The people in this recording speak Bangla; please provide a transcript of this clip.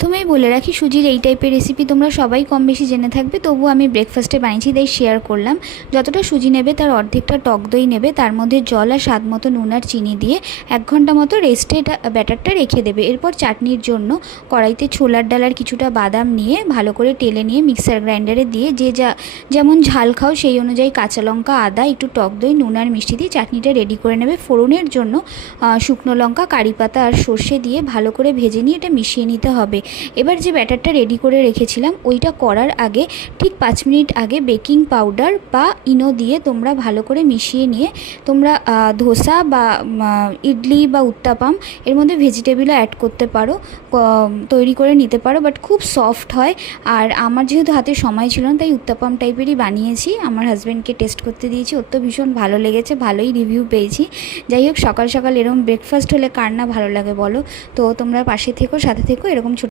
প্রথমেই বলে রাখি, সুজির এই টাইপের রেসিপি তোমরা সবাই কম বেশি জেনে থাকবে, তবু আমি ব্রেকফাস্টে বানিয়েছি তাই শেয়ার করলাম। যতটা সুজি নেবে তার অর্ধেকটা টক দই নেবে, তার মধ্যে জল আর স্বাদ মতো নুন আর চিনি দিয়ে 1 ঘন্টা মতো রেস্টে ব্যাটারটা রেখে দেবে। এরপর চাটনির জন্য কড়াইতে ছোলার ডাল আর কিছুটা বাদাম নিয়ে ভালো করে টেলে নিয়ে মিক্সার গ্রাইন্ডারে দিয়ে যেমন ঝাল খাও সেই অনুযায়ী কাঁচা লঙ্কা, আদা, একটু টক দই, নুন আর মিষ্টি দিয়ে চাটনিটা রেডি করে নেবে। ফোড়নের জন্য শুকনো লঙ্কা, কারি পাতা আর সর্ষে দিয়ে ভালো করে ভেজে নিয়ে এটা মিশিয়ে নিতে হবে। এবার যে ব্যাটারটা রেডি করে রেখেছিলাম ওইটা করার আগে ঠিক 5 মিনিট আগে বেকিং পাউডার বা ইনো দিয়ে তোমরা ভালো করে মিশিয়ে নিয়ে তোমরা ধোসা বা ইডলি বা উত্তাপাম এর মধ্যে ভেজিটেবলও অ্যাড করতে পারো, তৈরি করে নিতে পারো, বাট খুব সফট হয়। আর আমার যেহেতু হাতে সময় ছিল না তাই উত্তাপাম টাইপেরই বানিয়েছি। আমার হাজব্যান্ডকে টেস্ট করতে দিয়েছি, ওর তো ভীষণ ভালো লেগেছে, ভালোই রিভিউ পেয়েছি। যাই হোক, সকাল সকাল এরকম ব্রেকফাস্ট হলে কার না ভালো লাগে বলো। তো তোমরা পাশে থেকো, সাথে থেকো, এরকম ছোট